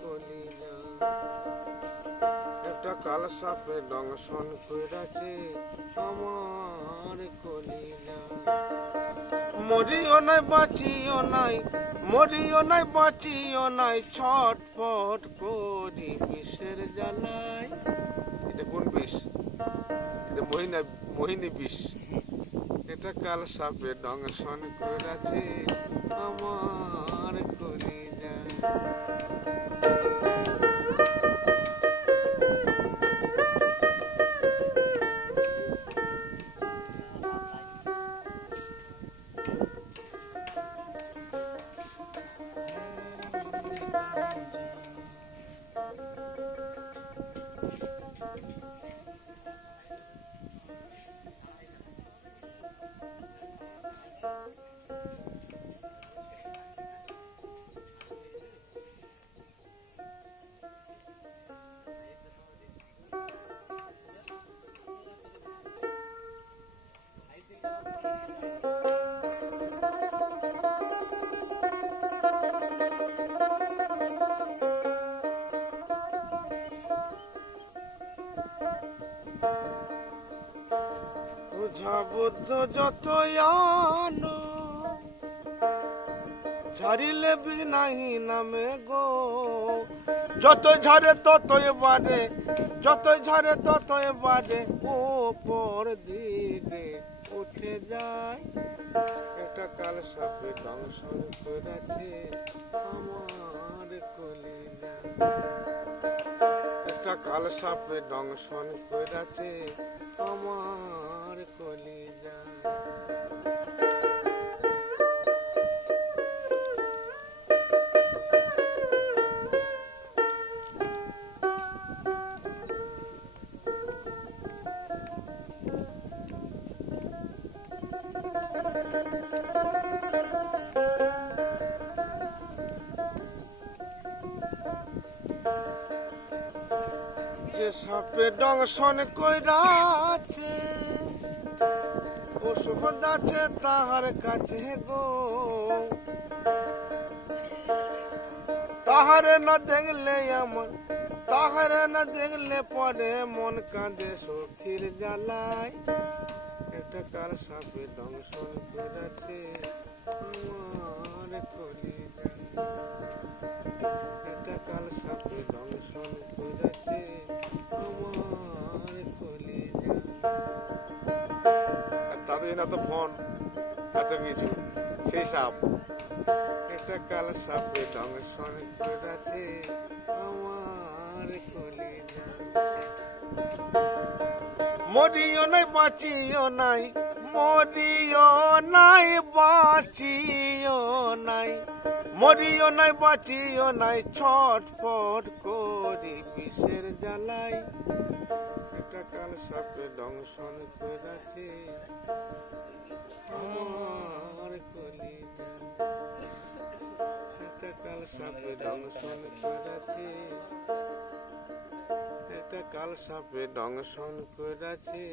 কলিজা একটা কাল সাপে দংশন করেছে আমার কলিজা। মরিও নাই বাঁচিও নাই, মরিও নাই বাঁচিও নাই, ছটফট করি বিষের জ্বালায়। এটা কোন বিষ? এটা মোহিনী বিষ। এটা কাল সাপে দংশন করেছে আমার কলিজা। বুদ্ধ যত আনো ঝাড়িলে বীজ নাহি নামে গো, যত ঝাড়ে ততই বাড়ে, যত ঝাড়ে ততই বাড়ে, ওপর দিকে উঠে যায়। একটা কাল সাপে দংশন করেছে আমার কলিজা। একটা কাল সাপে দংশন করেছে আমার কলিজা। যে সাপে দংশন কইরাছে ওষুধ আছে তাহার কাছে গো, তাহারে না দেখলে আমার, তাহারে না দেখলে পরে মন কাঁদে সখীর জ্বালায়। একটা কাল সাপে দংশন করেছে আমার কলিজা। একটা কাল সাপে দংশন করেছে আমার কলিজা। তাদের এত ফোন এত কিছু, সেই সাপ একটা কাল সাপে দংশন করেছে আমার কলিজা। মরিও নাই বাঁচিও নাই, মরিও নাই বাঁচিও নাই, মরিও নাই বাঁচিও নাই, ছটফট করি বিষের জ্বালাই। একটা কাল সাপে দংশন করেছে আমার কলিজা। একটা কাল সাপে দংশন করেছে, একটা কাল সাপে দংশন করেছে